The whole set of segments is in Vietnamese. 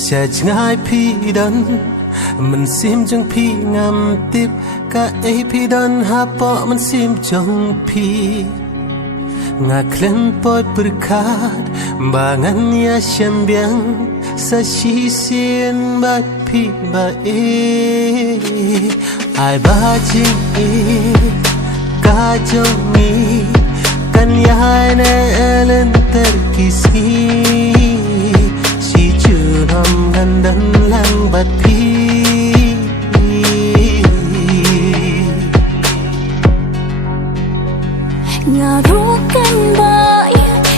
sẽ ngay phi đần mình sim trong phi ngầm tiếp cả ấy phi đần ha bỏ mình sim trong phi ngà klen poi berkat bangan ya sembiang sa sisien bat phi ba ai ba jing ka jongi kan ya hai ne elen terkisi si churam gandan lang bat phi ngà rukan bai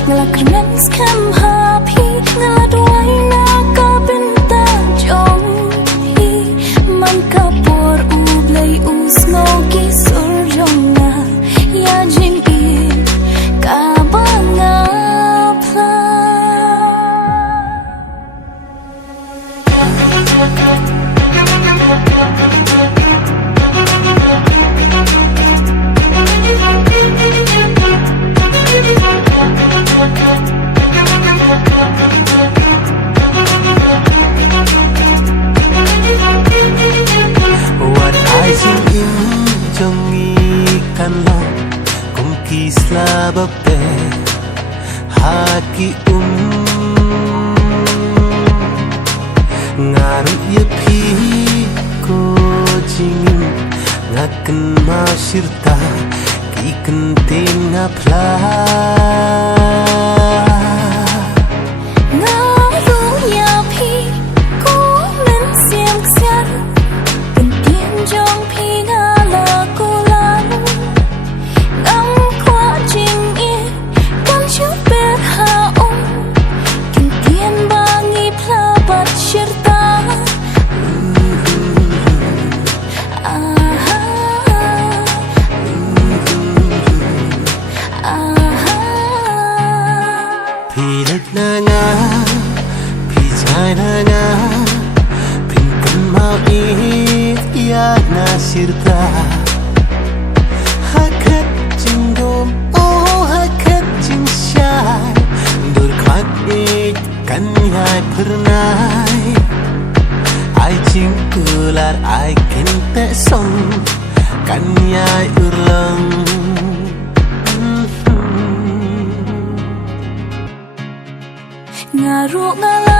ngala kremen skam happy ngala duai na ka benta jong hi man ka por u blai u smoky sur jong na ya jing i ka banga pla kisla bape haki ngaru ye phi ko jing ngaken ma shirta ki kentin ngapla ngaru ya phi ko men siam xian ken tien jong phi ngala ko lan nanga pi chai nanga pin kan mau ya na sirta hakat jingom oh hakat jing shai dur khat kan yai pernai ai jing ular ai kente song kan yai urlang ngà ruộng ngà